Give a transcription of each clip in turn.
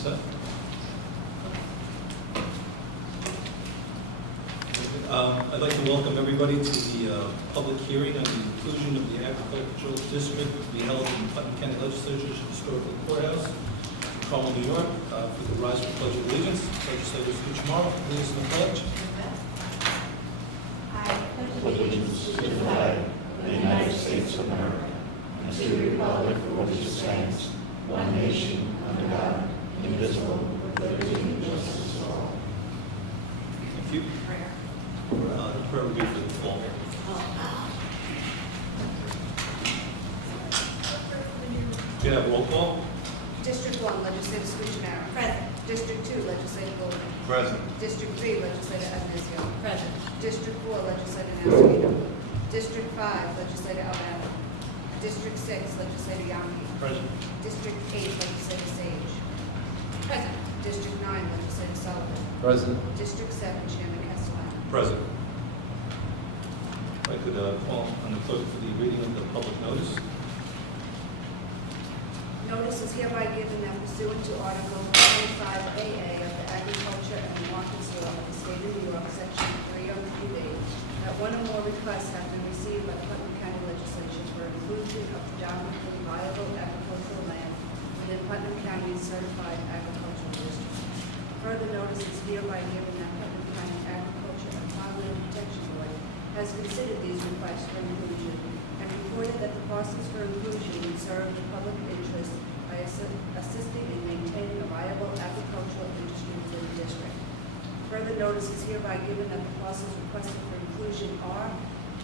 set. I'd like to welcome everybody to the public hearing on the inclusion of the agricultural district to be held in Putnam County Legislature's Historical Courthouse, Carmel, New York, for the rise for Pledge of Allegiance. Legislators Cuchamaro, lead us in the pledge. I pledge allegiance to the flag of the United States of America and to the republic for which it stands, one nation, under God, indivisible, with liberty and justice for all. Thank you. The prayer will be for the fall. We have roll call. District 1, Legislator Cuchamaro. Present. District 2, Legislator Golden. Present. District 3, Legislator Adamizio. Present. District 4, Legislator Nasarino. District 5, Legislator Alvaro. District 6, Legislator Yonke. Present. District 8, Legislator Sage. Present. District 9, Legislator Sullivan. Present. District 7, Chairman Castellano. Present. If I could call on the clerk for the reading of the public notice. Notice is hereby given that pursuant to Article 25AA of the Agriculture and Markets Law of the State of New York, Section 303B, that one or more requests have been received by the Putnam County Legislature for inclusion of predominantly viable agricultural land within Putnam County's certified agricultural district. Further notice is hereby given that Putnam County Agriculture and Farmland Protection Board has considered these requests for inclusion and reported that the parcels for inclusion would serve the public interest by assisting in maintaining a viable agricultural industry within the district. Further notice is hereby given that the parcels requested for inclusion are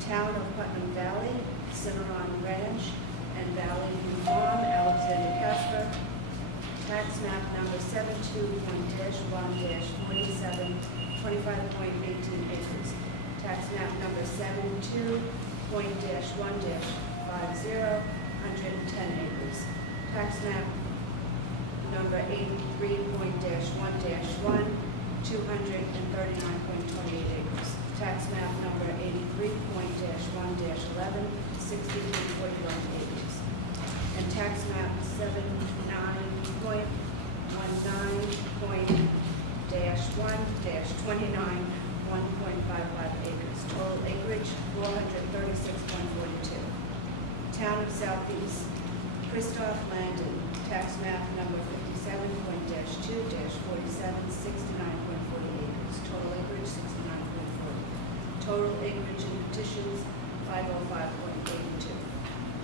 Town of Putnam Valley, Cimarron Ranch, and Valley View Farm, Alexander Casper, tax map number 72.1-47, 25.18 acres. Tax map number 72.1-50, 110 acres. Tax map number 83.1-1, 239.28 acres. Tax map number 83.1-11, 63.41 acres. And tax map 79.19.-1-29, 1.55 acres. Total acreage 436.42. Town of Southeast, Christoph Landon, tax map number 57.2-47, 69.40 acres. Total acreage 69.40. Total acreage in petitions 505.82.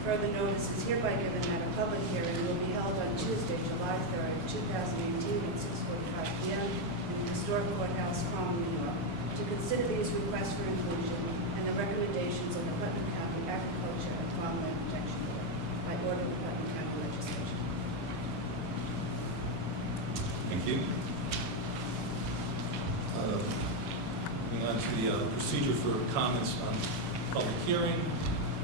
Further notice is hereby given that a public hearing will be held on Tuesday, July 3rd, 2018 at 6:45 p.m. in the Historic Courthouse, Carmel, New York, to consider these requests for inclusion and the recommendations of the Putnam County Agriculture and Farmland Protection Board by order of the Putnam County Legislature. Thank you. Moving on to the procedure for comments on public hearing.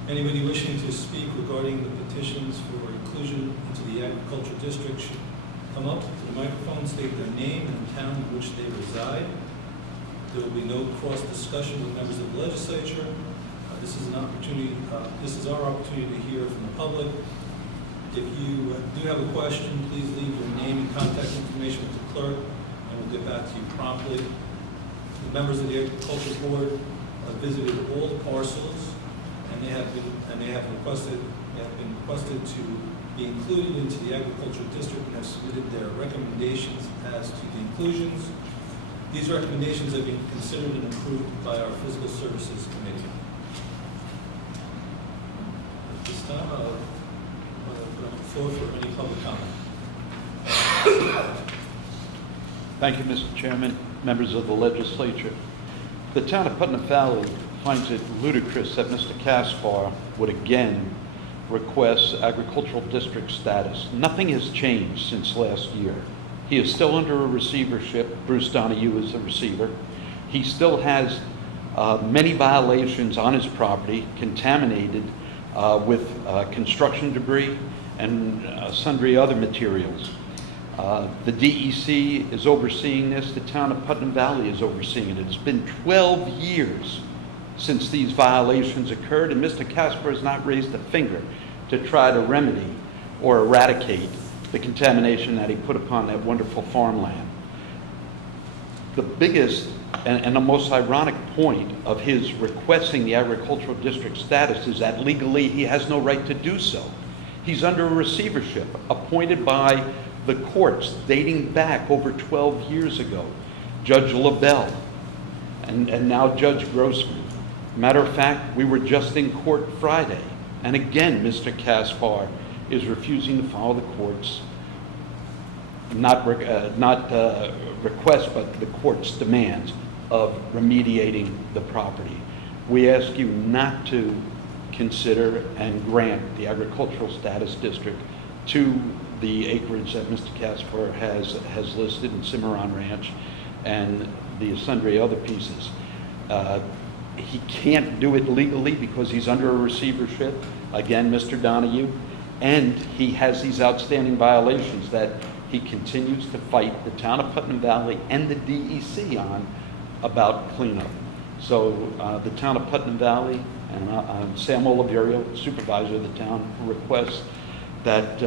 Anybody wishing to speak regarding the petitions for inclusion into the agriculture district should come up to the microphone, state their name and the town in which they reside. There will be no cross discussion with members of the legislature. This is an opportunity. This is our opportunity to hear from the public. If you do have a question, please leave your name and contact information with the clerk, and we'll get back to you promptly. The members of the Agriculture Board visited all the parcels, and they have been requested to be included into the agriculture district and have submitted their recommendations as to the inclusions. These recommendations have been considered and approved by our Fiscal Services Committee. At this time, I'll open up the floor for any public comment. Thank you, Mr. Chairman, members of the legislature. The town of Putnam Valley finds it ludicrous that Mr. Caspar would again request agricultural district status. Nothing has changed since last year. He is still under a receivership. Bruce Donahue is the receiver. He still has many violations on his property, contaminated with construction debris and sundry other materials. The DEC is overseeing this. The town of Putnam Valley is overseeing it. It's been 12 years since these violations occurred, and Mr. Caspar has not raised a finger to try to remedy or eradicate the contamination that he put upon that wonderful farmland. The biggest and the most ironic point of his requesting the agricultural district status is that legally he has no right to do so. He's under a receivership appointed by the courts dating back over 12 years ago. Judge LaBelle and now Judge Grossman. Matter of fact, we were just in court Friday, and again, Mr. Caspar is refusing to follow the court's request, but the court's demands of remediating the property. We ask you not to consider and grant the agricultural status district to the acreage that Mr. Caspar has listed in Cimarron Ranch and the sundry other pieces. He can't do it legally because he's under a receivership, again, Mr. Donahue, and he has these outstanding violations that he continues to fight the town of Putnam Valley and the DEC on about cleanup. So the town of Putnam Valley and Sam Oliverio, supervisor of the town, requests that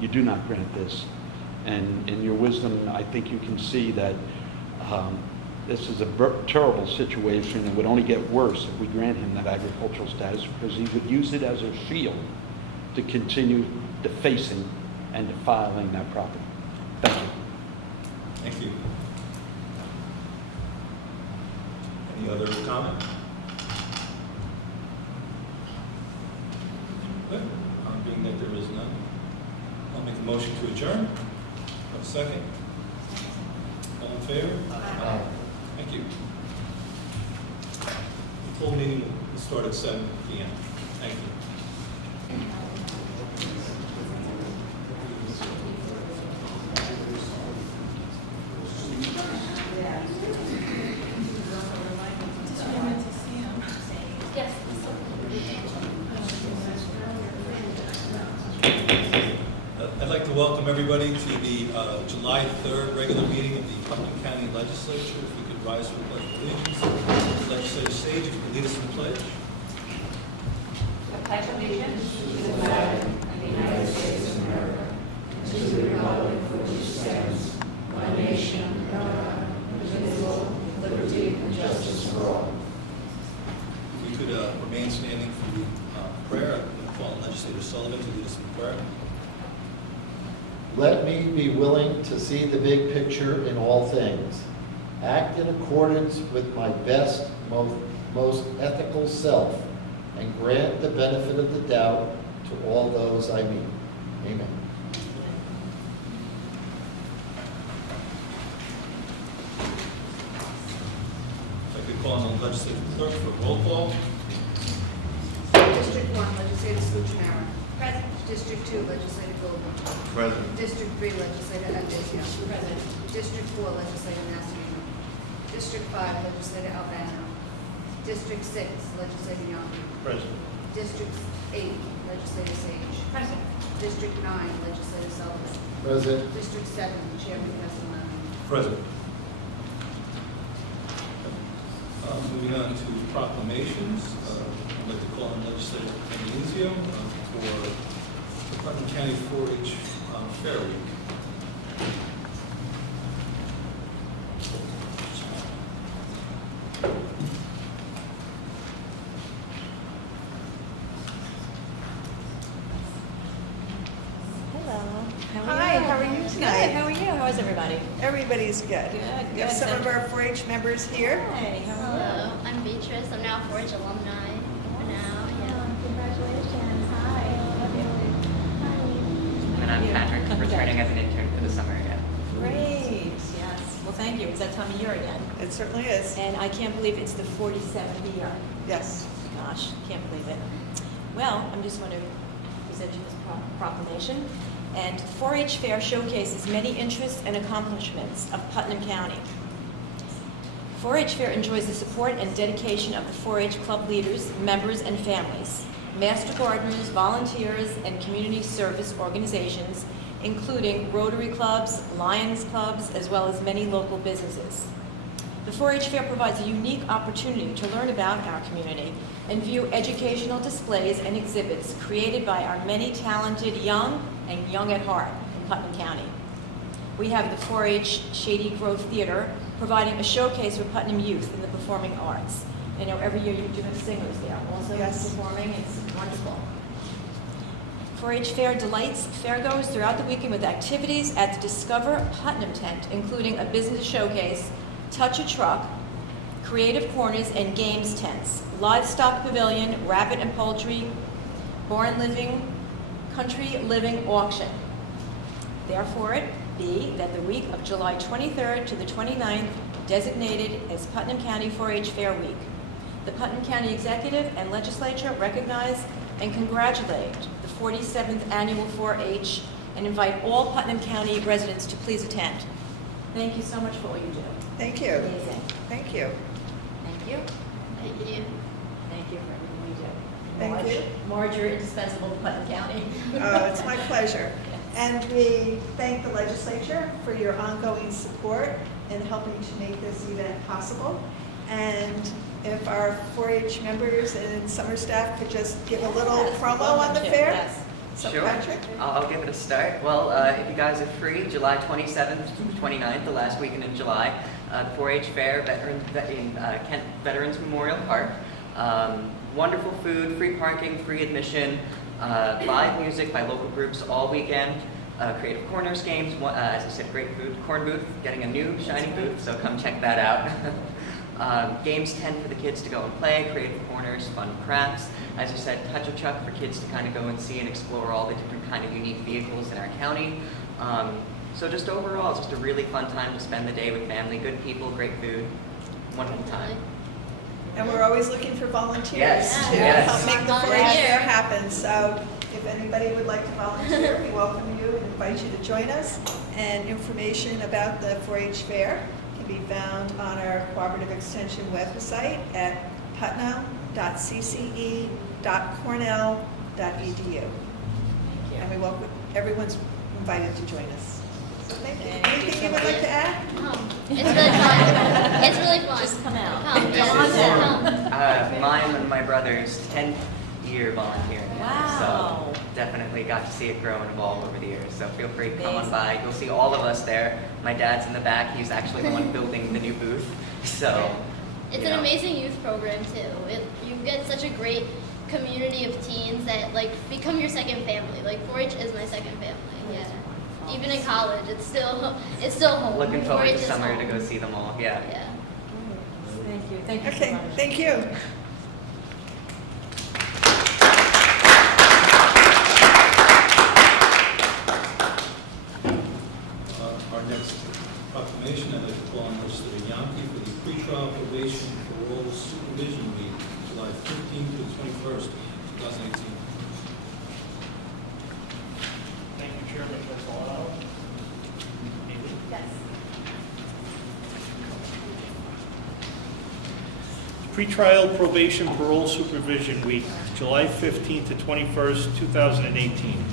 you do not grant this. And in your wisdom, I think you can see that this is a terrible situation and would only get worse if we grant him that agricultural status, because he would use it as a shield to continue defacing and defiling that property. Thank you. Thank you. Any other comment? Good. Being that there is none, I'll make a motion to adjourn. A second. All in favor? Aye. Thank you. The full meeting will start at 7 p.m. Thank you. I'd like to welcome everybody to the July 3rd regular meeting of the Putnam County Legislature. If we could rise for the Pledge of Allegiance. Legislative Sage, if you could lead us in the pledge. I pledge allegiance to the flag of the United States of America, and to the republic for which it stands, one nation, under God, indivisible, with liberty and justice for all. If we could remain standing for the prayer, I'm going to call on Legislator Sullivan to lead us in prayer. Let me be willing to see the big picture in all things, act in accordance with my best, most ethical self, and grant the benefit of the doubt to all those I meet. Amen. If I could call on the Legislative Clerk for a roll call. District 1, Legislator Scuccinara. Present. District 2, Legislator Goldman. President. District 3, Legislator Andesio. Present. District 4, Legislator Massimo. District 5, Legislator Albano. District 6, Legislator Young. President. District 8, Legislator Sage. Present. District 9, Legislator Sullivan. President. District 7, Chairman Castellano. Present. Moving on to proclamations, I'd like to call on Legislator Andesio for the Putnam County 4-H Fair Week. Hello. Hi, how are you Good. tonight? How are you? How is everybody? Everybody's good. Good, We have good. some of our 4-H members here. Hi. How are you? Hello, I'm Beatrice. I'm now 4-H alumni. Now, yeah. Congratulations. Hi. And I'm Patrick, returning as an intern for the summer again. Great. Yes. Well, thank you. It's that time of year again. It certainly is. And I can't believe it's the 47th year. Yes. Gosh, can't believe it. Well, I'm just going to present you this proclamation. And the 4-H Fair showcases many interests and accomplishments of Putnam County. 4-H Fair enjoys the support and dedication of the 4-H club leaders, members, and families, master gardeners, volunteers, and community service organizations, including Rotary clubs, Lions clubs, as well as many local businesses. The 4-H Fair provides a unique opportunity to learn about our community and view educational displays and exhibits created by our many talented young and young at heart Putnam County. We have the 4-H Shady Grove Theater providing a showcase for Putnam youth in the performing arts. I know every year you do have singers there also Yes. performing. It's wonderful. 4-H Fair delights fairgoers throughout the weekend with activities at the Discover Putnam tent, including a business showcase, touch a truck, creative corners, and games tents, livestock pavilion, rabbit and poultry, barn living, country living auction. Therefore, it be that the week of July 23rd to the 29th designated as Putnam County 4-H Fair Week. The Putnam County Executive and Legislature recognize and congratulate the 47th Annual 4-H and invite all Putnam County residents to please attend. Thank you so much for all you do. Thank you. Amazing. Thank you. Thank you. Thank you. Thank you for everything you do. Thank Marge, you. Marge, you're indispensable to Putnam County. Oh, it's my pleasure. And we thank the legislature for your ongoing support in helping to make this event possible. And if our 4-H members and summer staff could just give a little Yes, promo welcome on the to- fair? Yes. So Sure. Patrick? I'll give it a start. Well, if you guys are free, July 27th to 29th, the last weekend in July, the 4-H Fair in Kent Veterans Memorial Park. Wonderful food, free parking, free admission, live music by local groups all weekend, creative corners games, as I said, great food, corn booth, getting a new shiny booth, so come check that out. Games tent for the kids to go and play, creative corners, fun crafts. As you said, touch a truck for kids to kind of go and see and explore all the different kind of unique vehicles in our county. So just overall, it's just a really fun time to spend the day with family, good people, great food, wonderful time. And we're always looking for volunteers Yes, to yes. help make the 4-H Volunteer. fair happen. So if anybody would like to volunteer, we welcome you and invite you to join us. And information about the 4-H fair can be found on our Cooperative Extension website at putnam.cce.cornell.edu. And we welcome, everyone's invited to join us. So thank you. Thank you Anything so you would like much. to add? It's really fun. It's really fun. Just come out. Come. This Come. is Come. mine and my brother's 10th year volunteering. Wow. So definitely got to see it grow and evolve over the years. So feel free to come on Amazing. by. You'll see all of us there. My dad's in the back. He's actually the one building the new booth. So It's you an know. amazing youth program too. You get such a great community of teens that like become your second family. Like 4-H is my second family. Yeah. Even in college, it's still home. Looking forward 4-H to is summer to home. go see them all. Yeah. Yeah. Thank you. Thank you so Okay, much. thank you. Our next proclamation, I'd like to call on Legislator Yonke for the pretrial probation parole supervision week, July 15th to the 21st, 2018. Thank you, Chairman Castellano. Yes. Pretrial Probation Parole Supervision Week, July 15th to 21st, 2018.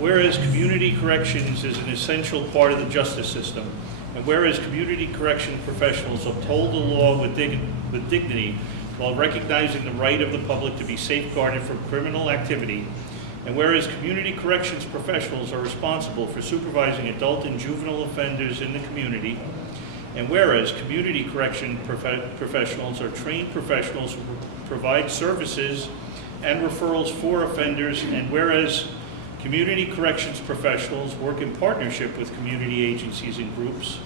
Whereas community corrections is an essential part of the justice system, and whereas community correction professionals uphold the law with dignity while recognizing the right of the public to be safeguarded from criminal activity, and whereas community corrections professionals are responsible for supervising adult and juvenile offenders in the community, and whereas community correction professionals are trained professionals who provide services and referrals for offenders, and whereas community corrections professionals work in partnership with community agencies and groups,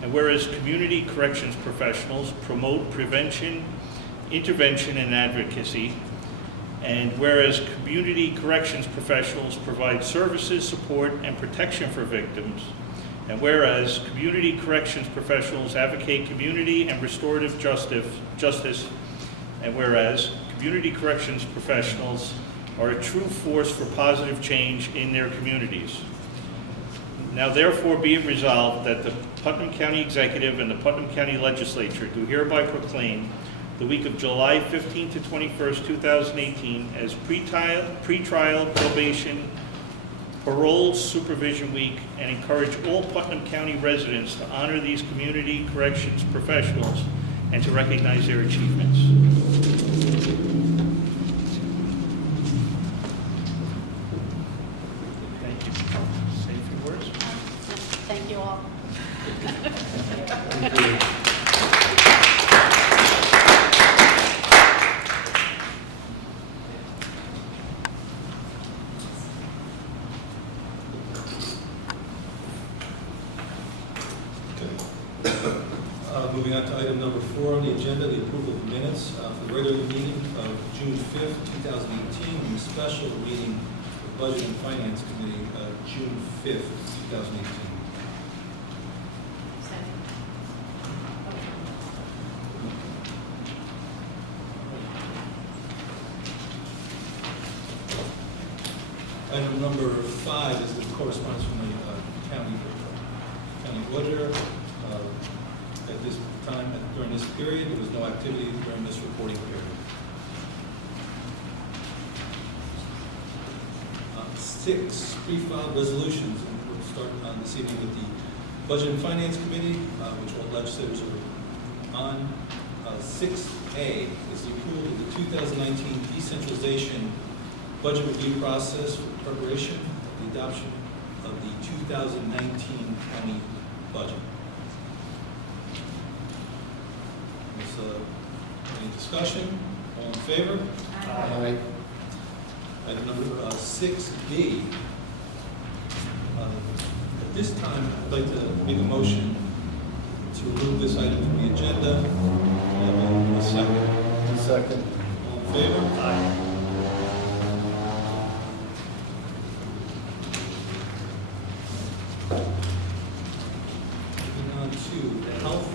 and whereas community corrections professionals promote prevention, intervention, and advocacy, and whereas community corrections professionals provide services, support, and protection for victims, and whereas community corrections professionals advocate community and restorative justice, and whereas community corrections professionals are a true force for positive change in their communities. Now therefore be it resolved that the Putnam County Executive and the Putnam County Legislature do hereby proclaim the week of July 15th to 21st, 2018 as pretrial probation parole supervision week, and encourage all Putnam County residents to honor these community corrections professionals and to recognize their achievements. Thank you. all. Thank you. Moving on to item number 4 on the agenda, the approval of minutes for the regular meeting of June 5th, 2018, and the special meeting of Budget and Finance Committee, June 5th, 2018. Item number 5 is the correspondence from the county auditor. At this time, during this period, there was no activity during this reporting period. 6, pre-filed resolutions, and we'll start this evening with the Budget and Finance Committee, which all legislators are on. 6A is the approval of the 2019 decentralization budget review process for preparation of the adoption of the 2019 county budget. Any discussion? All in favor? Aye. Item number 6B. At this time, I'd like to make a motion to remove this item from the agenda. We have a second. Second. All in favor? Aye. Moving on to the Health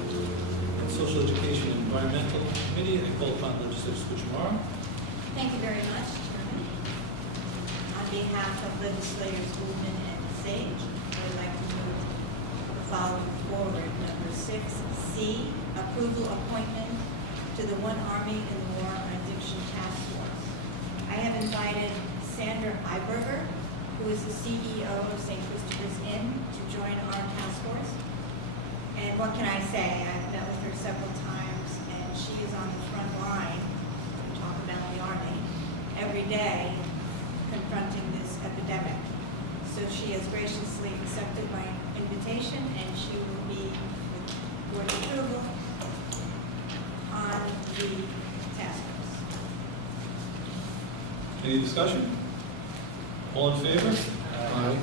and Social Education and Environmental Committee. I call upon Legislator Scuchamara. Thank you very much, Chairman. On behalf of legislators Goodman and Sage, I would like to move the following forward. Number 6C, approval appointment to the One Army in the War on Addiction Task Force. I have invited Sandra Iberger, who is the CEO of St. Christopher's Inn, to join our task force. And what can I say? I've met with her several times, and she is on the front line, talk about the Army, every day confronting this epidemic. So she has graciously accepted my invitation, and she will be, with board approval, on the task force. Any discussion? All in favor? Aye.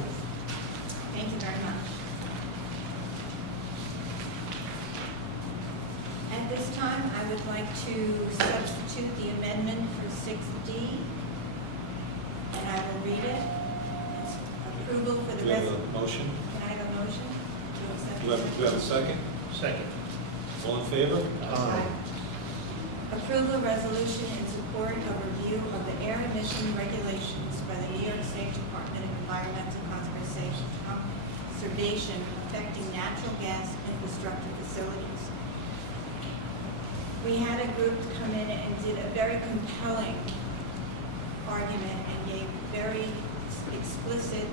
Thank you very much. At this time, I would like to substitute the amendment for 6D, and I will read it. It's approval for Do the we have a motion? Can I have a motion to accept? Do we have a second? Second. All in favor? Aye. Approval resolution in support of review of the air emission regulations by the New York State Department of Environmental Conservation affecting natural gas infrastructure facilities. We had a group come in and did a very compelling argument and gave very explicit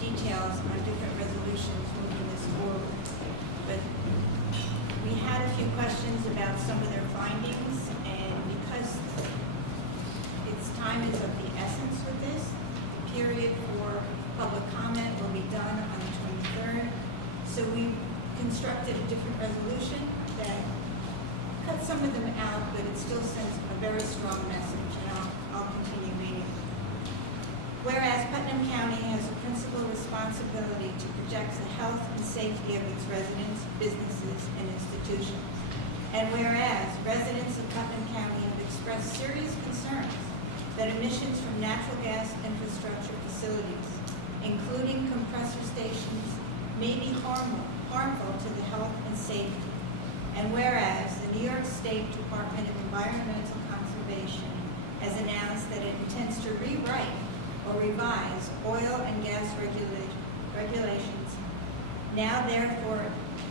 details on different resolutions moving this forward. But we had a few questions about some of their findings, and because time is of the essence with this, the period for public comment will be done on the 23rd. So we constructed a different resolution that cut some of them out, but it still sends a very strong message, and I'll continue reading. Whereas Putnam County has a principal responsibility to protect the health and safety of its residents, businesses, and institutions. And whereas residents of Putnam County have expressed serious concerns that emissions from natural gas infrastructure facilities, including compressor stations, may be harmful to the health and safety. And whereas the New York State Department of Environmental Conservation has announced that it intends to rewrite or revise oil and gas regulations, now therefore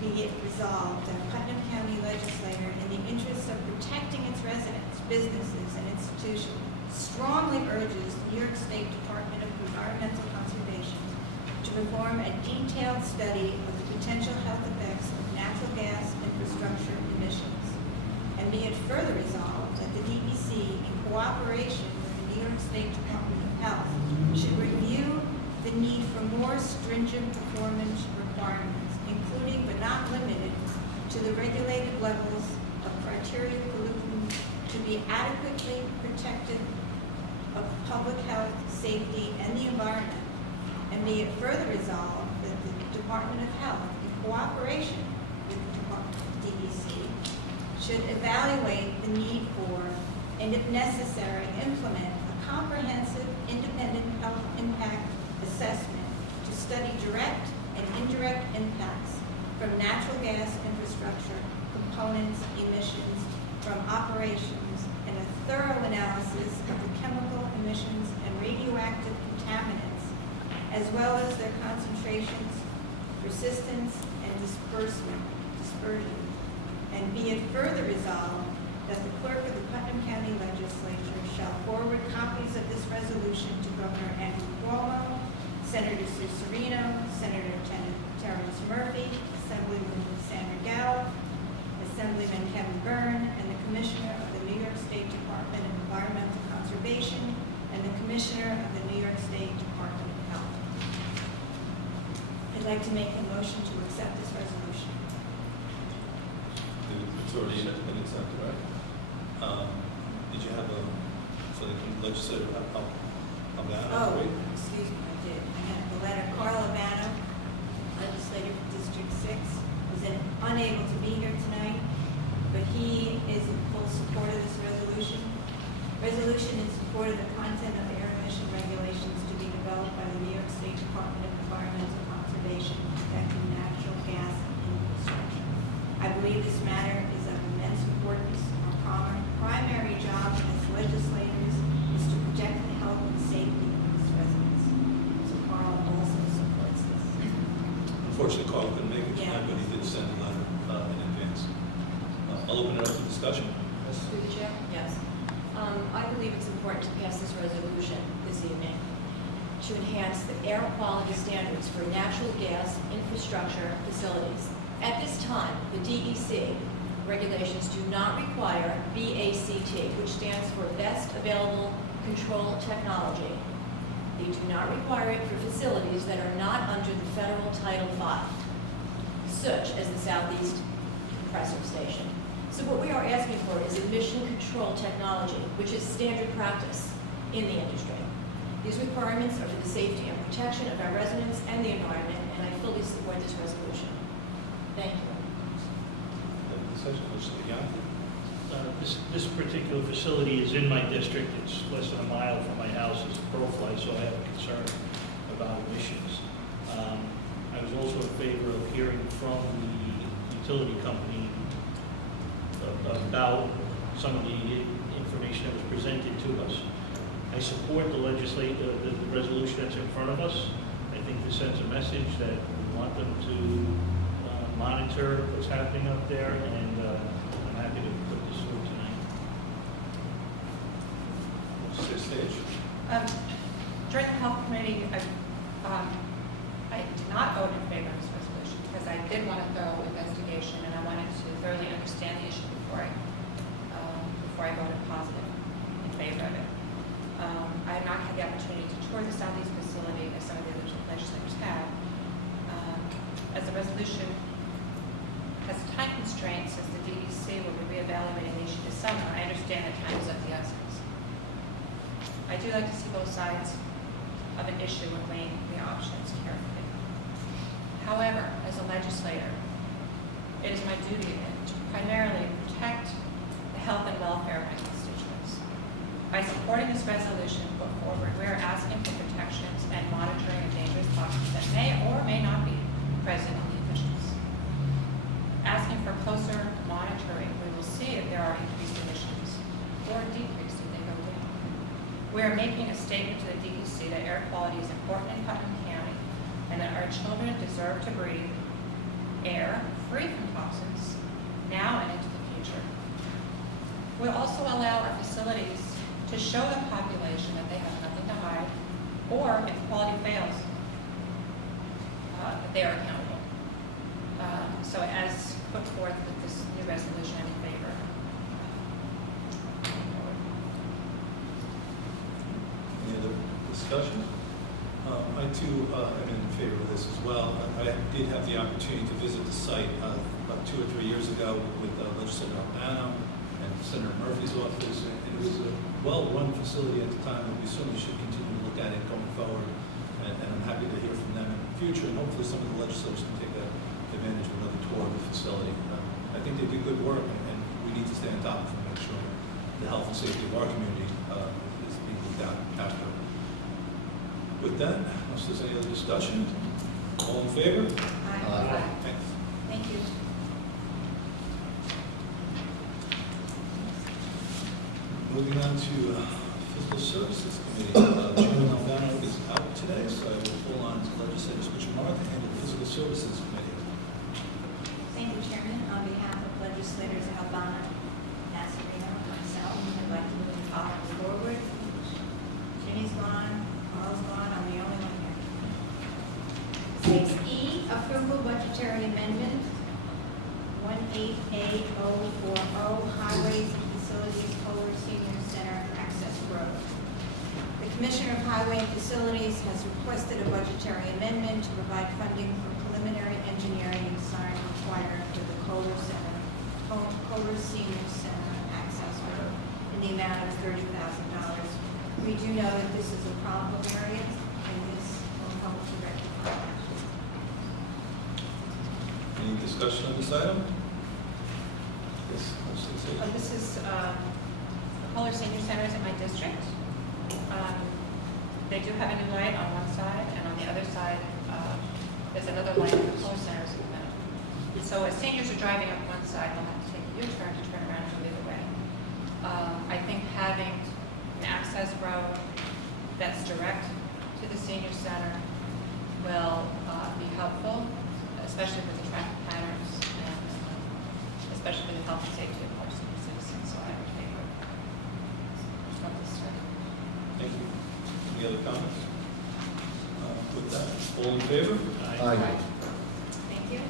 be it resolved that Putnam County legislator, in the interest of protecting its residents, businesses, and institutions, strongly urges the New York State Department of Environmental Conservation to perform a detailed study of the potential health effects of natural gas infrastructure emissions. And be it further resolved that the DEC, in cooperation with the New York State Department of Health, should review the need for more stringent performance requirements, the regulated levels of criteria pollutants to be adequately protective of public health, safety, and the environment. And be it further resolved that the Department of Health, in cooperation with the DEC, should evaluate the need for, and if necessary, implement a comprehensive independent health impact assessment to study direct and indirect impacts from natural gas infrastructure, components, emissions from operations, and a thorough analysis of the chemical emissions and radioactive contaminants, as well as their concentrations, persistence, and dispersion. And be it further resolved that the clerk of the Putnam County Legislature shall forward copies of this resolution to Governor Andrew Cuomo, Senator Sue Serino, Senator Terrence Murphy, Assemblyman Sandra Gallup, Assemblyman Kevin Byrne, and the Commissioner of the New York State Department of Environmental Conservation, and the Commissioner of the New York State Department of Health. I'd like to make a motion to accept this resolution. It's already been accepted, right? Did you have so the legislator, Albano? Oh, excuse me, I did. I have the letter. Carl Albano, legislator for District 6, was unable to be here tonight, but he is in full support of this resolution. Resolution in support of the content of air emission regulations to be developed by the New York State Department of Environmental Conservation protecting natural gas infrastructure. I believe this matter is of immense importance. Our primary job as legislators is to protect the health and safety of its residents. So Carl also supports this. Unfortunately, Carl couldn't make it tonight, Yeah. but he did send a letter in advance. I'll open it up to discussion. Through the chair? Yes. I believe it's important to pass this resolution this evening to enhance the air quality standards for natural gas infrastructure facilities. At this time, the DEC regulations do not require BACT, which stands for Best Available Control Technology. They do not require it for facilities that are not under the federal Title V, such as the Southeast Compressor Station. So what we are asking for is emission control technology, which is standard practice in the industry. These requirements are for the safety and protection of our residents and the environment, and I fully support this resolution. Thank you. This particular facility is in my district. It's less than a mile from my house. It's a crow fly, so I have a concern about emissions. I was also in favor of hearing from the utility company about some of the information that was presented to us. I support the resolution that's in front of us. I think this sends a message that we want them to monitor what's happening up there, and I'm happy to put this through tonight. What's the stage? During the health committee, I did not vote in favor of this resolution because I did want a thorough investigation and I wanted to thoroughly understand the issue before I voted positive in favor of it. I have not had the opportunity to tour the Southeast facility as some of the other legislators have. As the resolution has time constraints, since the DEC will be reevaluating the issue this summer, I understand that time is of the essence. I do like to see both sides of an issue and weighing the options carefully. However, as a legislator, it is my duty to primarily protect the health and welfare of my constituents. By supporting this resolution put forward, we are asking for protections and monitoring of dangerous toxins that may or may not be present in the emissions. Asking for closer monitoring, we will see if there are increased emissions or decreased if they go down. We are making a statement to the DEC that air quality is important in Putnam County and that our children deserve to breathe air free from toxins now and into the future. We'll also allow our facilities to show the population that they have nothing to hide, or if quality fails, that they are accountable. So as put forth with this new resolution, I'm in favor. Any other discussion? I I too am in favor of this as well. I did have the opportunity to visit the site about 2 or 3 years ago with Legislator Putnam and Senator Murphy's office, and it was a well-run facility at the time, and we certainly should continue to look at it going forward. And I'm happy to hear from them in the future, and hopefully some of the legislators can take advantage of another tour of the facility. I think they do good work, and we need to stay on top of them, make sure the health and safety of our community is being looked out after. With that, unless there's any other discussion, all in favor? Aye. Thanks. Thank you. Moving on to Fiscal Services Committee. Chairman Albano is out today, so I will pull on to Legislator Switchamara to handle Fiscal Services Committee. Thank you, Chairman. On behalf of legislators Albana, Nasarino, and myself, I'd like to move the following forward. Ginny's gone, Carl's gone, I'm the only one here. 6E, approval budgetary amendment 1888040, Highways and Facilities, Kohler Senior Center Access Road. The Commissioner of Highway and Facilities has requested a budgetary amendment to provide funding for preliminary engineering and design required for the Kohler Senior Center Access Road in the amount of $30,000. We do know that this is a problem area, and this will help to rectify that. Any discussion on this item? Yes, Councilor Sage. This is the Kohler Senior Centers in my district. They do have a new light on one side, and on the other side, there's another light for the Kohler Centers in the middle. So as seniors are driving up one side, they'll have to take a U-turn to turn around and go the other way. I think having an access road that's direct to the senior center will be helpful, especially with the traffic patterns and especially with the health and safety of our senior citizens. So I would favor this study. Thank you. Any other comments? With that, all in favor? Aye. Thank you.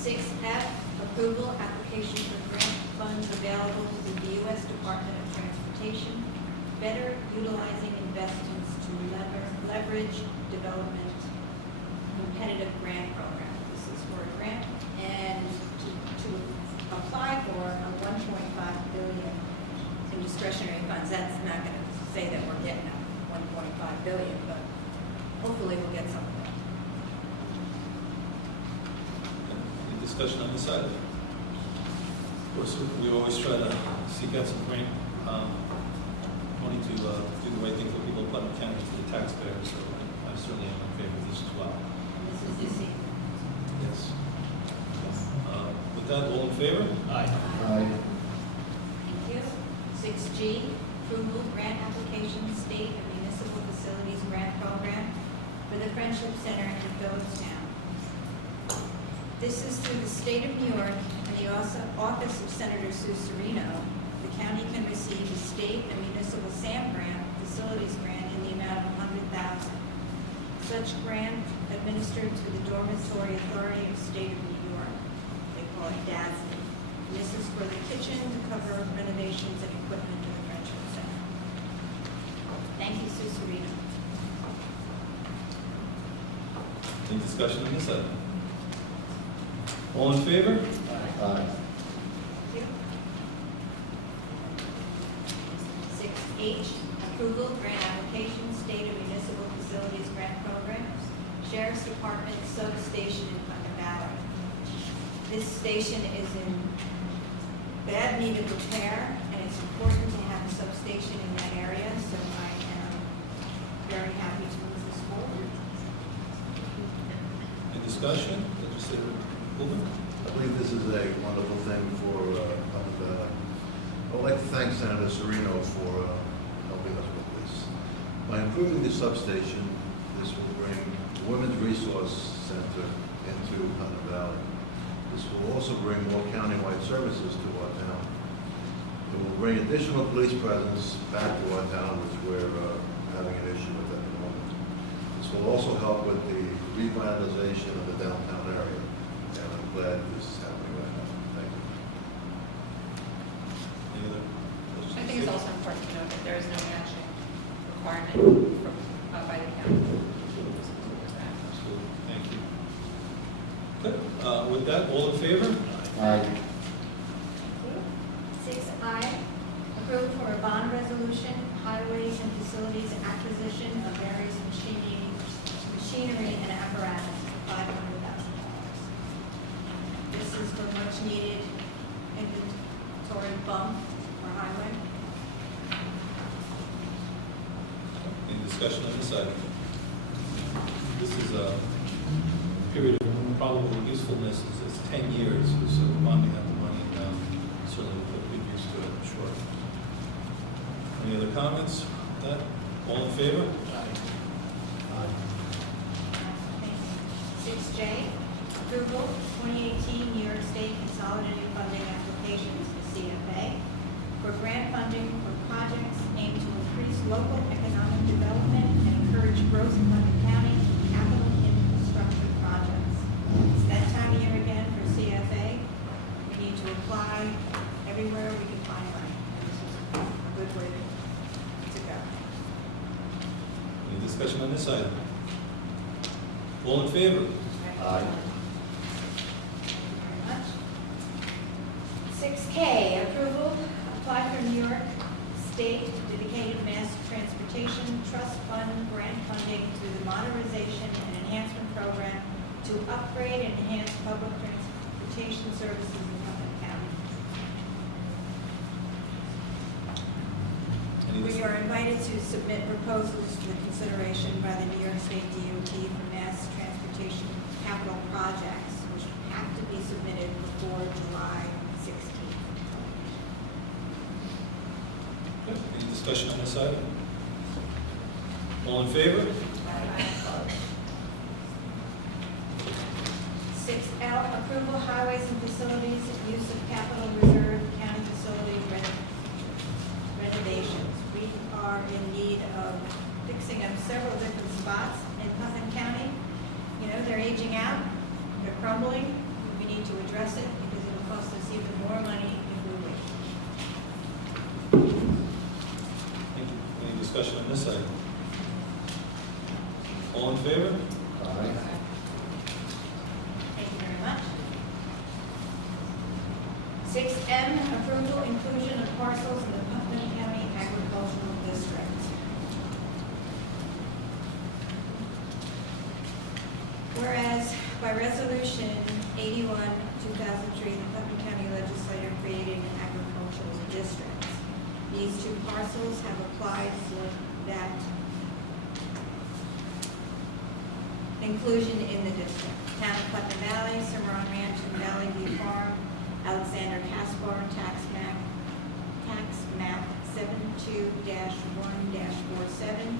6F, approval application for grant funds available to the U.S. Department of Transportation, better utilizing investments to leverage development competitive grant program. This is for a grant and to apply for a $1.5 billion in discretionary funds. That's not going to say that we're getting a $1.5 billion, but hopefully we'll get something. Any discussion on this item? Of course, we always try to seek out some grant money to do the right thing for people of Putnam County, for the taxpayers, so I certainly am in favor of this as well. This is this year. Yes. With that, all in favor? Aye. Thank you. 6G, approval grant application, state and municipal facilities grant program for the Friendship Center in Phillipstown. This is through the state of New York and the Office of Senator Sue Serino. The county can receive a state and municipal SAM grant, facilities grant in the amount of $100,000. Such grant administered through the Dormitory Authority of State of New York. They call it DASNY. This is for the kitchen to cover renovations and equipment to the Friendship Center. Thank you, Sue Serino. Any discussion on this item? All in favor? Aye. Thank you. 6H, approval grant application, state and municipal facilities grant program, Sheriff's Department substation in Putnam Valley. This station is in bad need of repair, and it's important to have a substation in that area, so I am very happy to move this forward. Any discussion? Legislator Blumer? I believe this is a wonderful thing for Putnam Valley. I would like to thank Senator Serino for helping us with this. By improving the substation, this will bring the Women's Resource Center into Putnam Valley. This will also bring more countywide services to our town. It will bring additional police presence back to our town, which we're having an issue with at the moment. This will also help with the revitalization of the downtown area, and I'm glad this is happening right now. Thank you. Any other? I think it's also important to note that there is no matching requirement by the county. Good. With that, all in favor? Aye. 6I, approval for a bond resolution, highways and facilities acquisition of various machinery and apparatus for $500,000. This is for much needed inventory bump for highway. Any discussion on this item? This is a period of probable usefulness, it's 10 years, so we're bonding out the money now. Certainly we'll put good use to it, I'm sure. Any other comments? That, all in favor? Thank you. 6J, approval 2018 New York State Consolidated Funding Applications, CFA, for grant funding for projects aimed to increase local economic development and encourage growth in Putnam County capital infrastructure projects. It's that time of year again for CFA. We need to apply everywhere we can find money. This is a good way to go. Any discussion on this item? All in favor? Aye. Very much. 6K, approval, apply for New York State Dedicated Mass Transportation Trust Fund grant funding through the Modernization and Enhancement Program to upgrade and enhance public transportation services in Putnam County. Any We are invited to submit proposals for consideration by the New York State DOT for mass transportation capital projects, which have to be submitted before July 16th. Good. Any discussion on this item? All in favor? 6L, approval highways and facilities, use of capital reserve county facility renovations. We are in need of fixing up several different spots in Putnam County. You know, they're aging out, they're crumbling. We need to address it because it'll cost us even more money if we wait. Thank you. Any discussion on this item? All in favor? Aye. Thank you very much. 6M, approval inclusion of parcels in the Putnam County Agricultural District. Whereas by Resolution 81, 2003, the Putnam County Legislature created an agricultural district. These two parcels have applied for that inclusion in the district. Town of Putnam Valley, Cimarron Ranch, and Valley View Farm, Alexander Caspar, tax map 72-1-47,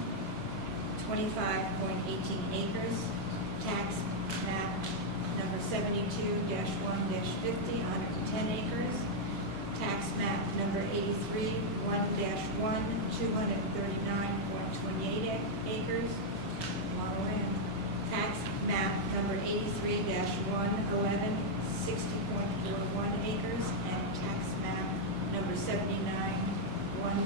25.18 acres. Tax map number 72-1-50, 110 acres. Tax map number 83, 1-1, 239.28 acres. Long land. Tax map number 83-111, 60.41 acres, and tax map number 79, 1.9-1-29,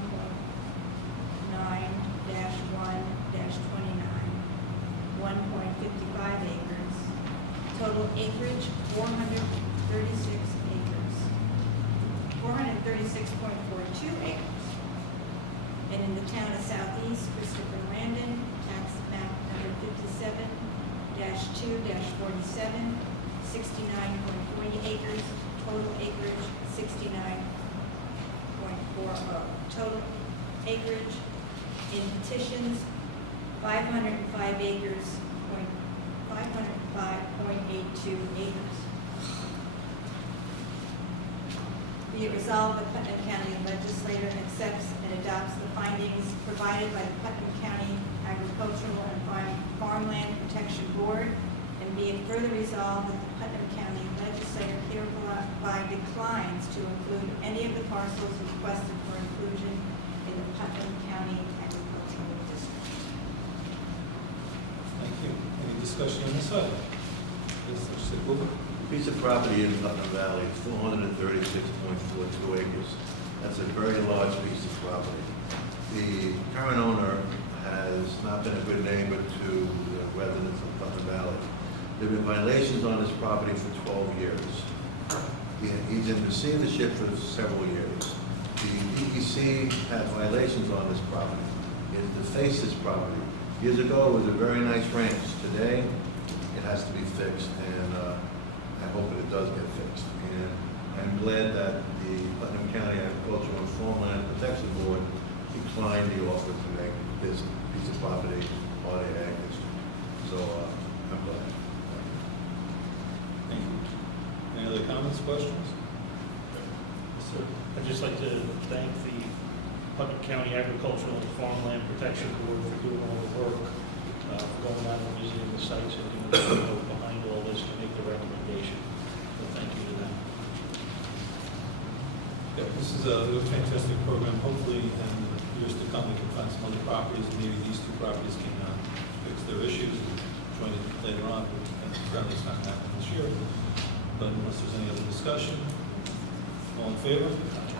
1.55 acres. Total acreage, 436 acres. 436.42 acres. And in the town of Southeast, Christopher Landon, tax map number 57-2-47, 69.40 acres, total acreage 69.40. Total acreage in petitions 505 acres, 505.82 acres. Be it resolved, the Putnam County Legislature accepts and adopts the findings provided by the Putnam County Agricultural and Farmland Protection Board, and be it further resolved that the Putnam County Legislature hereby declines to include any of the parcels requested for inclusion in the Putnam County Agricultural District. Thank you. Any discussion on this item? Yes, Mr. Cooper. Piece of property in Putnam Valley, 436.42 acres. That's a very large piece of property. The current owner has not been a good neighbor to the residents of Putnam Valley. There have been violations on his property for 12 years. He's in receivership for several years. The DEC had violations on this property. It defaced his property. Years ago, it was a very nice ranch. Today, it has to be fixed, and I hope that it does get fixed. And I'm glad that the Putnam County Agricultural and Farmland Protection Board declined the offer to make this piece of property part of the ag district. So I'm glad. Thank you. Any other comments, questions? Yes, sir. I'd just like to thank the Putnam County Agricultural and Farmland Protection Board for doing all the work, for going out and visiting the sites and doing the work behind all this to make the recommendation. So thank you to them. Yeah, this is a fantastic program. Hopefully, in the years to come, we can find some other properties, and maybe these two properties can fix their issues and join it later on. And apparently, it's not happening this year. But unless there's any other discussion, all in favor?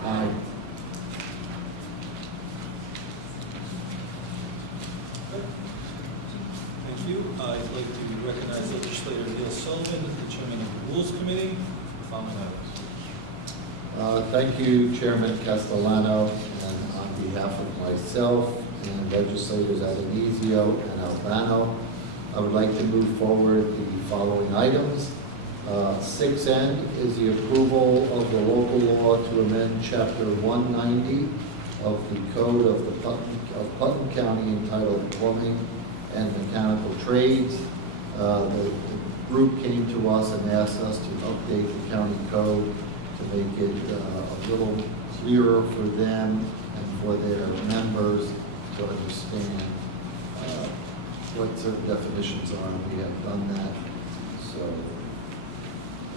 Aye. Thank you. I'd like to recognize legislator Neil Sullivan, the chairman of the Rules Committee. Following items. Thank you, Chairman Castellano, and on behalf of myself and legislators Adenizio and Albano, I would like to move forward the following items. 6N is the approval of the local law to amend Chapter 190 of the Code of Putnam County entitled Plumbing and Mechanical Trades. The group came to us and asked us to update the county code to make it a little clearer for them and for their members to understand what certain definitions are, and we have done that. So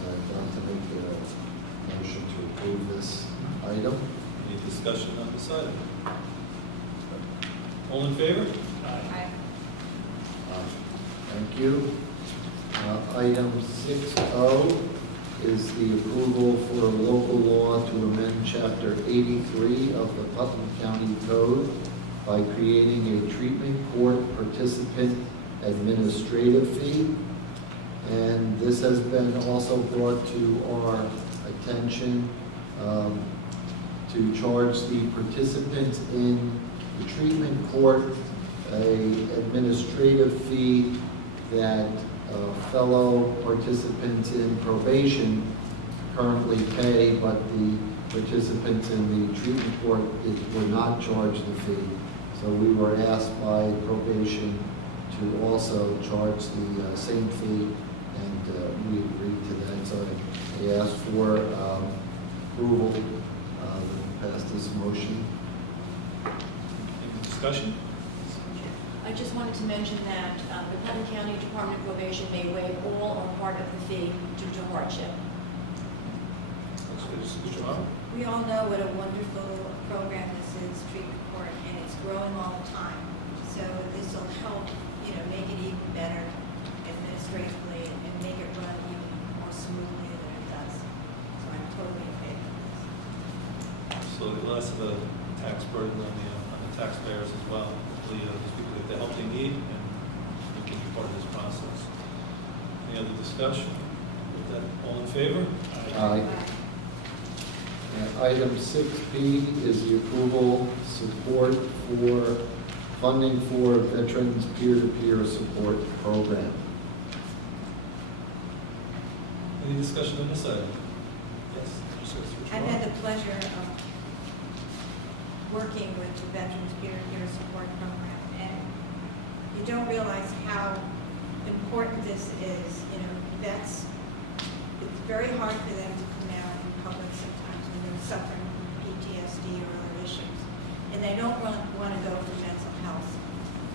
I'd like to make a motion to approve this item. Any discussion on this item? All in favor? Aye. Thank you. Item 6O is the approval for a local law to amend Chapter 83 of the Putnam County Code by creating a treatment court participant administrative fee. And this has been also brought to our attention to charge the participants in the treatment court an administrative fee that fellow participants in probation currently pay, but the participants in the treatment court were not charged the fee. So we were asked by probation to also charge the same fee, and we agreed to that. So I asked for approval to pass this motion. Any discussion? I just wanted to mention that the Putnam County Department of Probation may waive all or part of the fee due to hardship. Mr. Arnold? We all know what a wonderful program this is, treatment court, and it's growing all the time. So this will help, make it even better administratively and make it run even more smoothly than it does. So I'm totally in favor of this. So less of a tax burden on the taxpayers as well. Hopefully, these people get the help they need, and we can be part of this process. Any other discussion? With that, all in favor? Aye. And item 6B is the approval support for funding for Veterans Peer-to-Peer Support Program. Any discussion on this item? Yes. Mr. I've had the pleasure of working with the Veterans Peer-to-Peer Support Program, and you don't realize how important this is. Vets, it's very hard for them to come out in public sometimes when they're suffering from PTSD or other issues. And they don't want to go for mental health.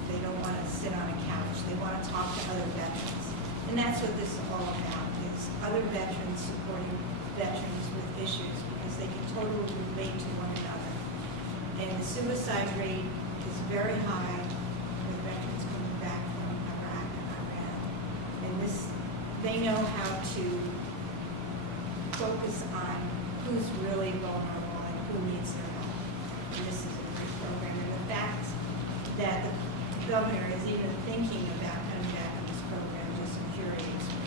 They don't want to sit on a couch. They want to talk to other veterans. And that's what this is all about, is other veterans supporting veterans with issues, because they can totally relate to one another. And the suicide rate is very high with veterans coming back from Iraq and Iran. And they know how to focus on who's really vulnerable and who needs their help. And this is a great program. And the fact that the governor is even thinking about coming back on this program just infuriates me.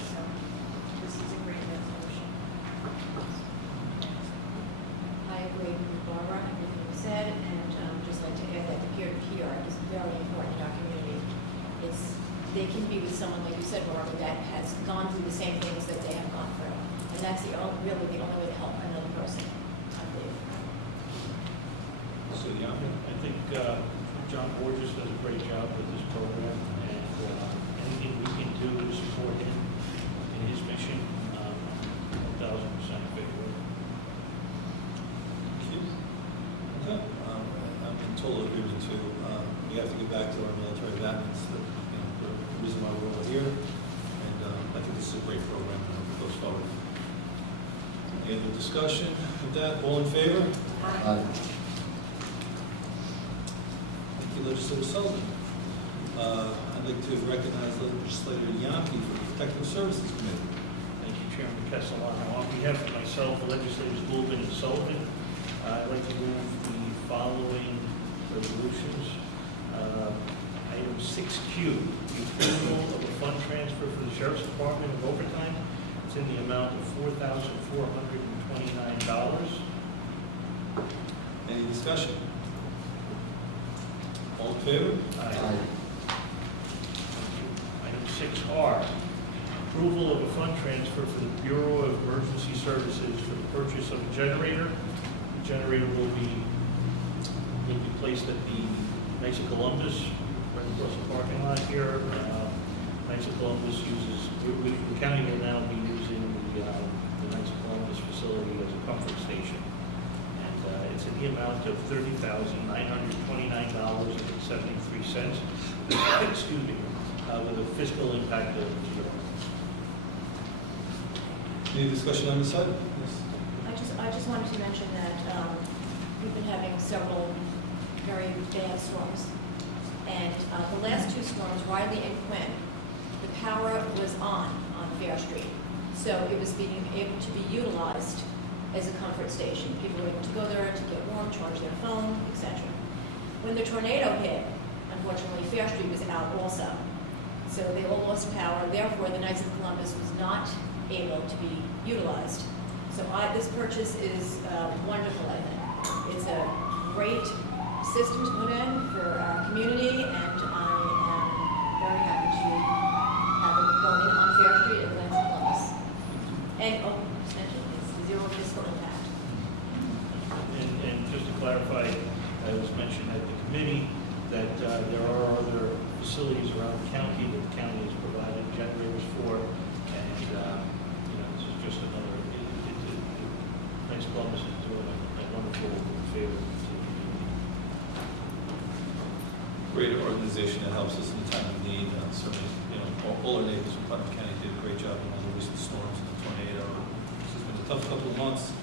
that's really the only way to help another person, I believe. So, yeah. I think John Borges does a great job with this program, and anything we can do to support him in his mission, 1,000% in favor of. Thank you. Okay. I'm in total agreement too. We have to get back to our military veterans, the reason why we're all here. And I think this is a great program and I hope it goes forward. Any other discussion? With that, all in favor? Aye. Thank you, Legislator Sullivan. I'd like to recognize Legislator Yonke for the Protective Services Committee. Thank you, Chairman Castellano. On behalf of myself, the legislators Goulden and Sullivan, I'd like to move the following resolutions. Item 6Q, the approval of a fund transfer for the Sheriff's Department of overtime. It's in the amount of $4,429. Any discussion? All in favor? Aye. Item 6R, approval of a fund transfer for the Bureau of Emergency Services for the purchase of a generator. The generator will be placed at the Knights of Columbus, right across the parking lot here. Knights of Columbus uses, the county will now be using the Knights of Columbus facility as a comfort station. And it's in the amount of $30,929.73. Excuse me, with a fiscal impact of 0. Any discussion on this item? Yes. I just wanted to mention that we've been having several very bad storms. And the last two storms, Riley and Quinn, the power was on Fair Street. So it was being able to be utilized as a comfort station. People were able to go there to get warm, charge their phone, etc. When the tornado hit, unfortunately, Fair Street was out also. So they all lost power. Therefore, the Knights of Columbus was not able to be utilized. So this purchase is wonderful, I think. It's a great system to put in for our community, and I am very happy to have it going on Fair Street and Knights of Columbus. And, essentially, it's zero fiscal impact. And just to clarify, it was mentioned at the committee that there are other facilities around the county that the county has provided generators for, and this is just another. Knights of Columbus is doing a wonderful favor to the community. Great organization that helps us in the time of need. Certainly, all our neighbors in Putnam County did a great job in all the recent storms and the tornado. This has been a tough couple of months.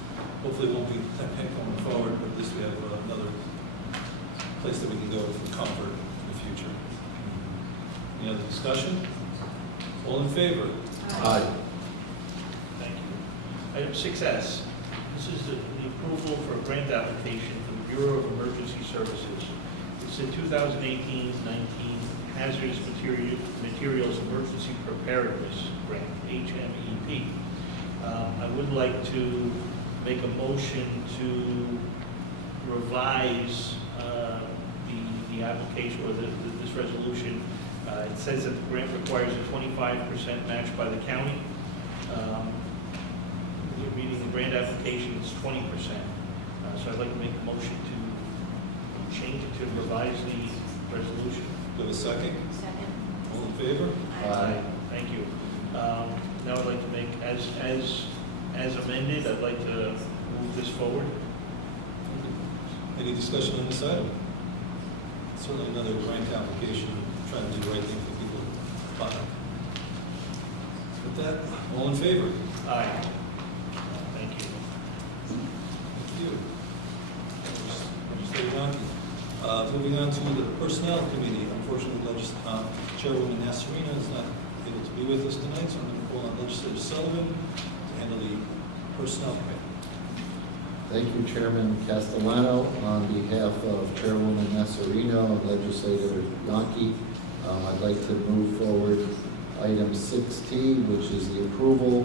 Hopefully it won't be that bad going forward, but at least we have another place that we can go for comfort in the future. Any other discussion? All in favor? Aye. Thank you. Item 6S, this is the approval for a grant application for the Bureau of Emergency Services. It's a 2018-19 Hazardous Materials Emergency Preparedness Grant, HMEP. I would like to make a motion to revise the application or this resolution. It says that the grant requires a 25% match by the county. Reading the grant application, it's 20%. So I'd like to make a motion to change it to revise the resolution. Do we have a second? Second. All in favor? Aye. Thank you. Now I'd like to make, as amended, I'd like to move this forward. Any discussion on this item? Certainly another grant application, trying to do the right thing for people in Putnam. With that, all in favor? Aye. Thank you. Thank you. Legislator Yonke. Moving on to the Personnel Committee. Unfortunately, Chairwoman Nasserina is not able to be with us tonight, so I'm going to call on Legislator Sullivan to handle the Personnel Committee. Thank you, Chairman Castellano. On behalf of Chairwoman Nasserino and Legislator Yonke, I'd like to move forward item 6T, which is the approval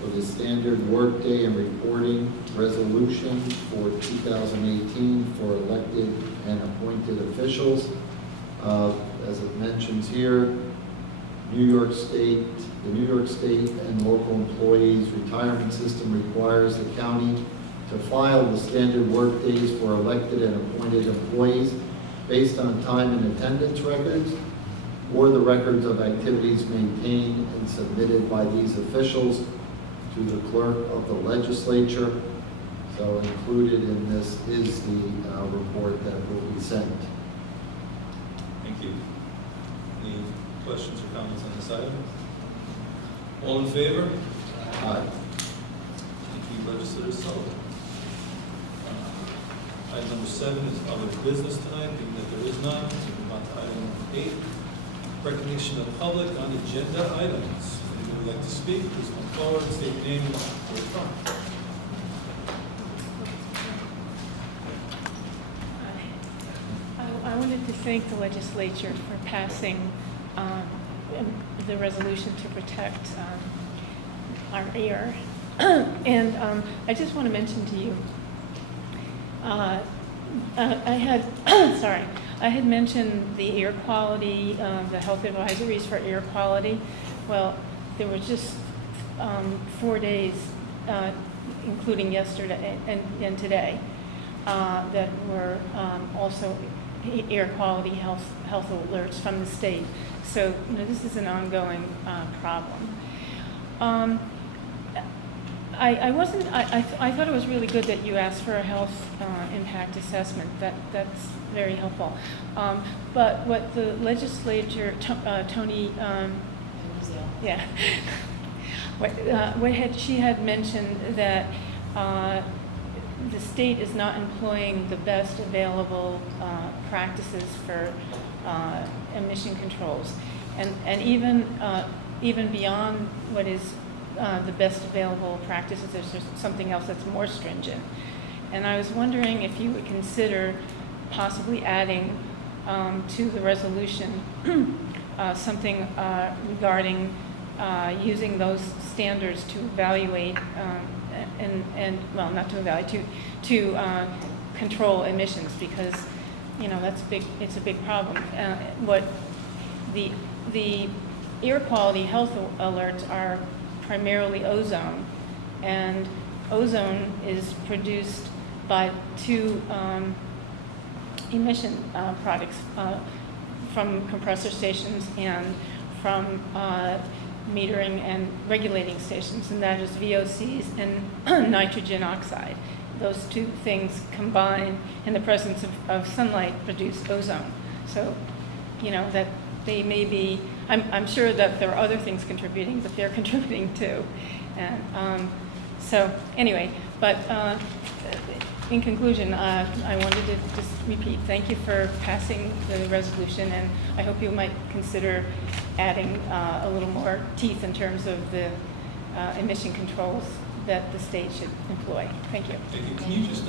for the standard workday and reporting resolution for 2018 for elected and appointed officials. As it mentions here, The New York State and local employees retirement system requires the county to file the standard work days for elected and appointed employees based on time and attendance records or the records of activities maintained and submitted by these officials to the clerk of the legislature. So included in this is the report that will be sent. Thank you. Any questions or comments on this item? All in favor? Aye. Thank you, Legislator Sullivan. Item number 7 is other business tonight, being that there is none. So move on to item number 8, recognition of public on agenda items. Anybody would like to speak, please come forward, state your name and where you're from. I wanted to thank the legislature for passing the resolution to protect our air. And I just want to mention to you, I had mentioned the air quality, the health advisories for air quality. Well, there were just 4 days, including yesterday and today, that were also air quality health alerts from the state. So this is an ongoing problem. I thought it was really good that you asked for a health impact assessment. That's very helpful. But what the legislature, Tony, yeah, she had mentioned that the state is not employing the best available practices for emission controls, and even beyond what is the best available practices, there's just something else that's more stringent. And I was wondering if you would consider possibly adding to the resolution something regarding using those standards to evaluate not to evaluate, to control emissions, because that's big. It's a big problem. What the air quality health alerts are primarily ozone, and ozone is produced by two emission products from compressor stations and from metering and regulating stations, and that is VOCs and nitrogen oxide. Those two things combined in the presence of sunlight produce ozone. So, that they may be, I'm sure that there are other things contributing, but they're contributing too. And so anyway, but in conclusion, I wanted to just repeat, thank you for passing the resolution, and I hope you might consider adding a little more teeth in terms of the emission controls that the state should employ. Thank you. Thank you. Can you just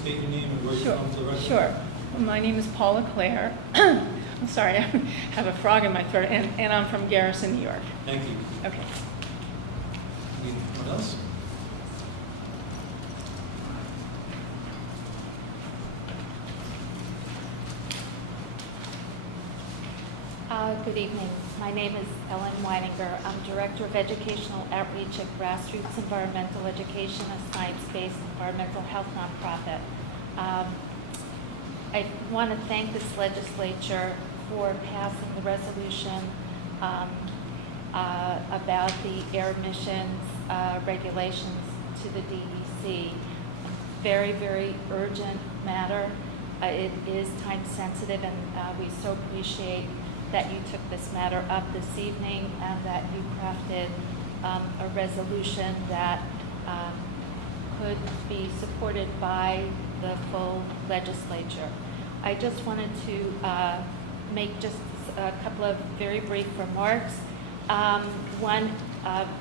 state your name and where you're from to the record? Sure. My name is Paula Clare. I'm sorry, I have a frog in my throat, and I'm from Garrison, New York. Thank you. Okay. Anyone else? Good evening. My name is Ellen Weininger. I'm Director of Educational Outreach at Grassroots Environmental Education, a science-based environmental health nonprofit. I want to thank this legislature for passing the resolution about the air emissions regulations to the DEC. Very, very urgent matter. It is time sensitive, and we so appreciate that you took this matter up this evening and that you crafted a resolution that could be supported by the full legislature. I just wanted to make just a couple of very brief remarks. One,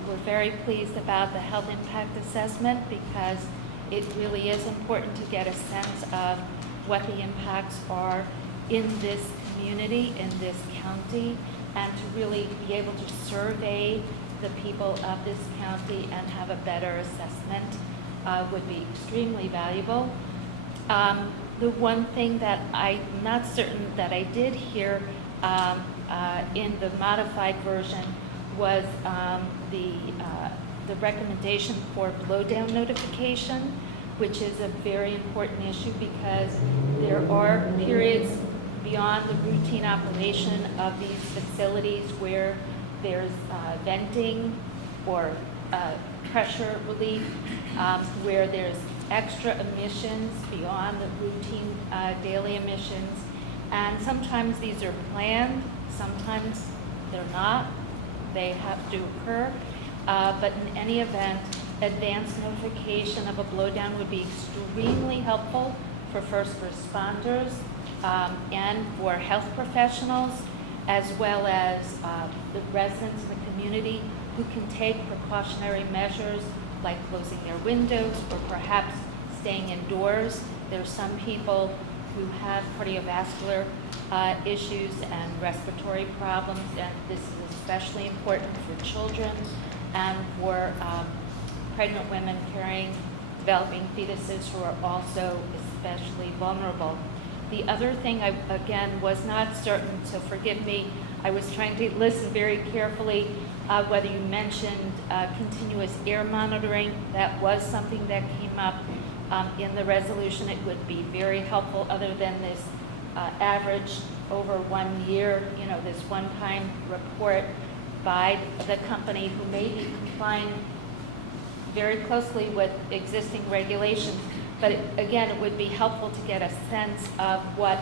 we're very pleased about the health impact assessment because it really is important to get a sense of what the impacts are in this community, in this county, and to really be able to survey the people of this county and have a better assessment would be extremely valuable. The one thing that I'm not certain that I did hear in the modified version was the recommendation for blowdown notification, which is a very important issue because there are periods beyond the routine operation of these facilities where there's venting or pressure relief, where there's extra emissions beyond the routine daily emissions. And sometimes these are planned, sometimes they're not. They have to occur. But in any event, advance notification of a blowdown would be extremely helpful for first responders and for health professionals, as well as the residents in the community who can take precautionary measures like closing their windows or perhaps staying indoors. There are some people who have cardiovascular issues and respiratory problems, and this is especially important for children and for pregnant women carrying developing fetuses who are also especially vulnerable. The other thing, I, again, was not certain, so forgive me, I was trying to listen very carefully whether you mentioned continuous air monitoring. That was something that came up in the resolution. It would be very helpful other than this average over 1 year, this one-time report by the company who may be complying very closely with existing regulations. But again, it would be helpful to get a sense of what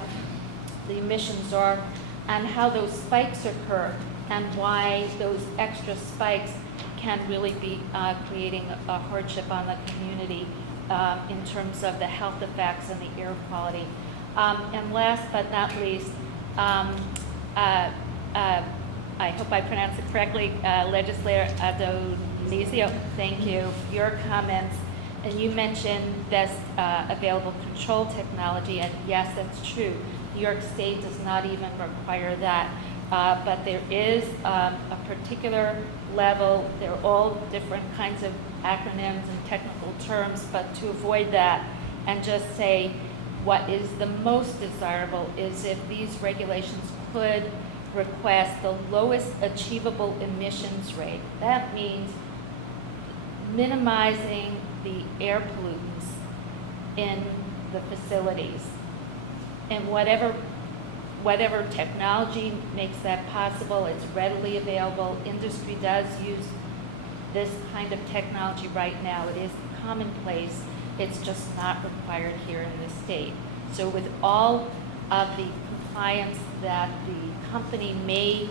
the emissions are and how those spikes occur and why those extra spikes can really be creating a hardship on the community in terms of the health effects and the air quality. And last but not least, I hope I pronounced it correctly, Legislator Adonisio, thank you for your comments. And you mentioned best available control technology, and yes, that's true. New York State does not even require that, but there is a particular level. They're all different kinds of acronyms and technical terms, but to avoid that and just say what is the most desirable is if these regulations could request the lowest achievable emissions rate. That means minimizing the air pollutants in the facilities. And whatever technology makes that possible, it's readily available. Industry does use this kind of technology right now. It is commonplace. It's just not required here in the state. So with all of the compliance that the company may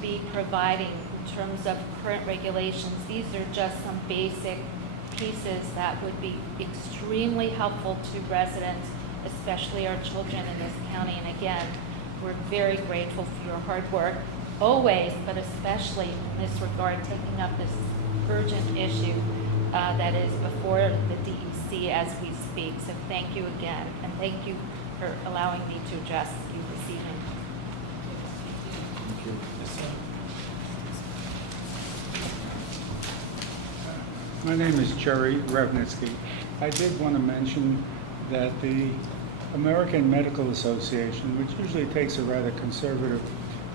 be providing in terms of current regulations, these are just some basic pieces that would be extremely helpful to residents, especially our children in this county. And again, we're very grateful for your hard work, always, but especially in this regard, taking up this urgent issue that is before the DEC as we speak. So thank you again, and thank you for allowing me to address you this evening. Thank you. Yes, sir. My name is Jerry Revnitsky. I did want to mention that the American Medical Association, which usually takes a rather conservative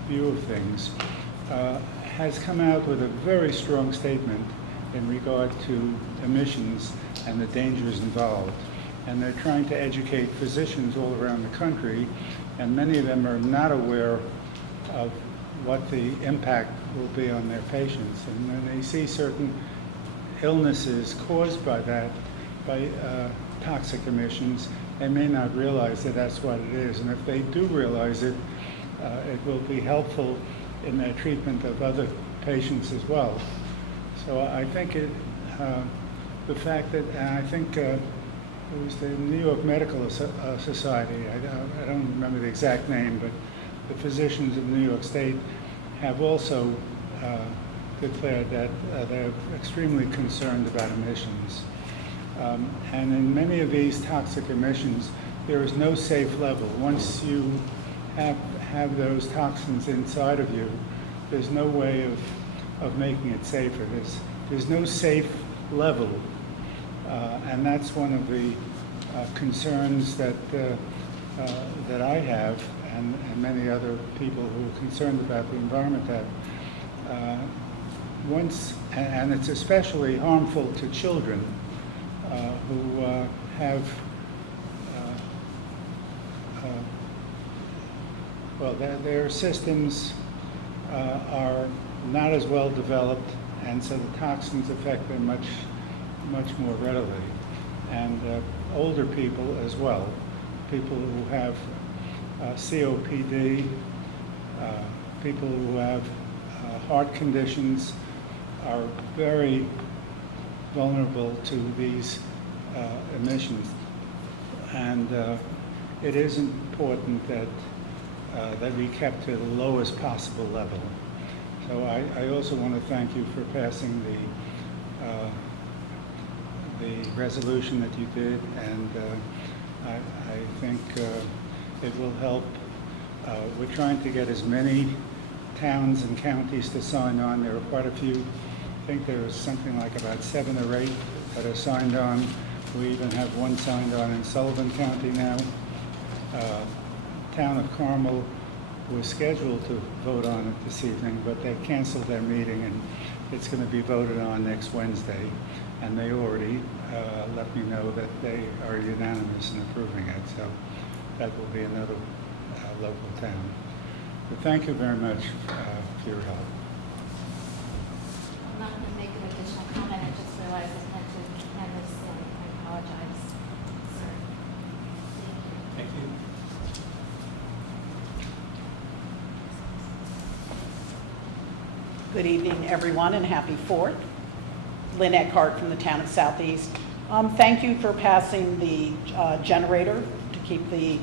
view of things, has come out with a very strong statement in regard to emissions and the dangers involved. And they're trying to educate physicians all around the country, and many of them are not aware of what the impact will be on their patients. And when they see certain illnesses caused by that, by toxic emissions, they may not realize that that's what it is. And if they do realize it, it will be helpful in their treatment of other patients as well. So I think the fact that, and I think it was the New York Medical Society, I don't remember the exact name, but the physicians of New York State have also declared that they're extremely concerned about emissions. And in many of these toxic emissions, there is no safe level. Once you have those toxins inside of you, there's no way of making it safer. There's no safe level. And that's one of the concerns that I have. and many other people who are concerned about the environment have. And it's especially harmful to children who have, their systems are not as well developed, and so the toxins affect them much more readily. And older people as well, people who have COPD, people who have heart conditions are very vulnerable to these emissions. And it is important that that be kept to the lowest possible level. So I also want to thank you for passing the resolution that you did, and I think it will help. We're trying to get as many towns and counties to sign on. There are quite a few. I think there is something like about 7 or 8 that are signed on. We even have one signed on in Sullivan County now. Town of Carmel was scheduled to vote on it this evening, but they canceled their meeting, and it's going to be voted on next Wednesday. And they already let me know that they are unanimous in approving it. So that will be another local town. But thank you very much for your help. I'm not going to make an additional comment. I just realized I meant to hand this in. I apologize, sir. Thank you. Good evening, everyone, and happy 4th. Lynn Eckhart from the town of Southeast. Thank you for passing the generator to keep the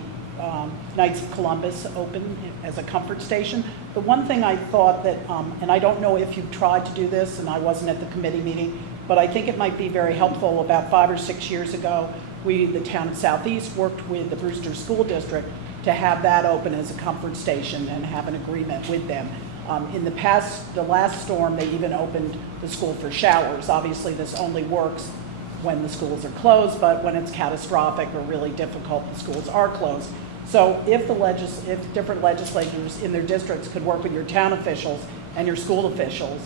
Knights of Columbus open as a comfort station. The one thing I thought that, and I don't know if you've tried to do this, and I wasn't at the committee meeting, but I think it might be very helpful. About 5 or 6 years ago, we, the town of Southeast, worked with the Brewster School District to have that open as a comfort station and have an agreement with them. In the past, the last storm, they even opened the school for showers. Obviously, this only works when the schools are closed, but when it's catastrophic or really difficult, the schools are closed. So if if different legislators in their districts could work with your town officials and your school officials,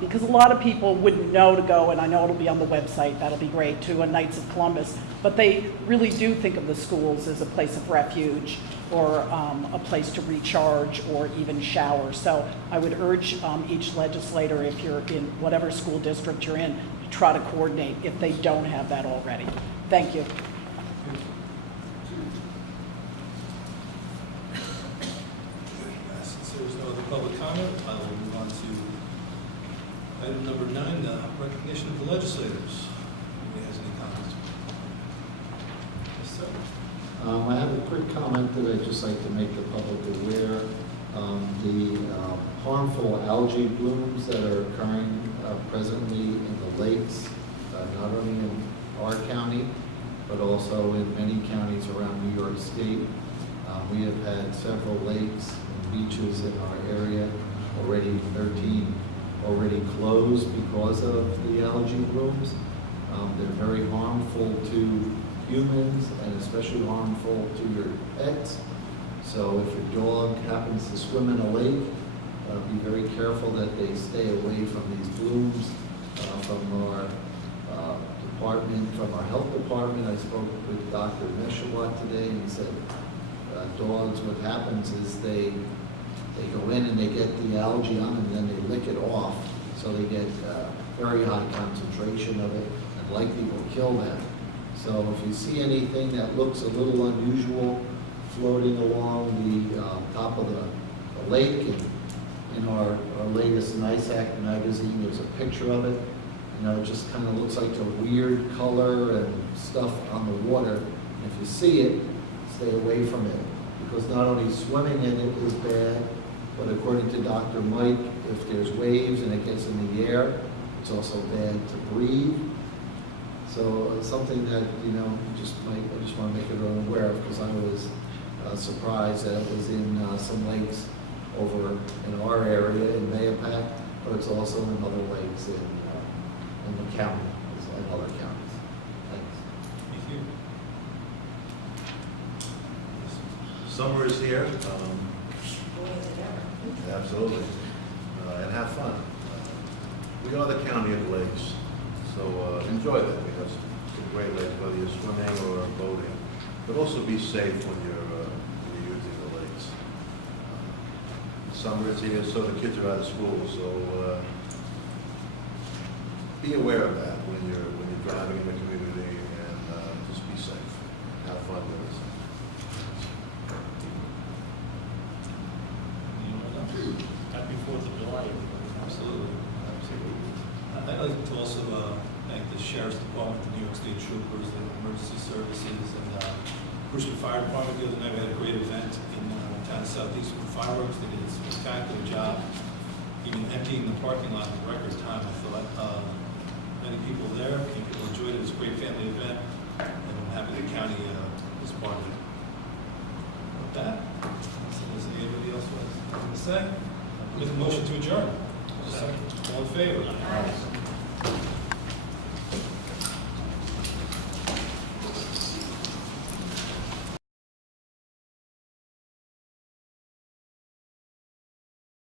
because a lot of people wouldn't know to go, and I know it'll be on the website, that'll be great, to a Knights of Columbus, but they really do think of the schools as a place of refuge or a place to recharge or even shower. So I would urge each legislator, if you're in whatever school district you're in, to try to coordinate if they don't have that already. Thank you. Since there's no other public comment, I will move on to item number 9, recognition of the legislators. Anybody has any comments? Yes, sir. I have a quick comment that I'd just like to make the public aware. The harmful algae blooms that are occurring presently in the lakes, not only in our county, but also in many counties around New York State. We have had several lakes and beaches in our area, already 13 already closed because of the algae blooms. They're very harmful to humans and especially harmful to your pets. So if your dog happens to swim in a lake, be very careful that they stay away from these blooms. From our department, from our health department, I spoke with Dr. Meshawat today, and he said dogs, what happens is they go in and they get the algae on them and then they lick it off. So they get very high concentration of it and likely will kill them. So if you see anything that looks a little unusual floating along the top of the lake, and in our latest NISAC magazine, there's a picture of it. You know, it just kind of looks like a weird color and stuff on the water. And if you see it, stay away from it, because not only swimming in it is bad, but according to Dr. Mike, if there's waves and it gets in the air, it's also bad to breathe. So something that, you know, I just want to make everyone aware of, because I was surprised that it was in some lakes over in our area in Mayapack, but it's also in other lakes in the county, in other counties. Thanks. Thank you. Summer is here. Boy, is it ever. Absolutely. And have fun. We are the county of the lakes, so enjoy that. We have some great lakes, whether you're swimming or boating, but also be safe when you're using the lakes. Summer is here, so the kids are out of school, so be aware of that when you're driving in the community, and just be safe. Have fun with us. Anyone else? Happy 4th of July, everybody. Absolutely. I'd like to also thank the Sheriff's Department, the New York State Troopers, the Emergency Services, and Brewster Fire Department. The other night, we had a great event in town of Southeast with fireworks. They did a spectacular job, even emptying the parking lot in record time. I thought many people there, many people enjoyed it. It was a great family event, and I'm happy the county is part of it. With that, does anybody else want to say? Make a motion to adjourn. All in favor?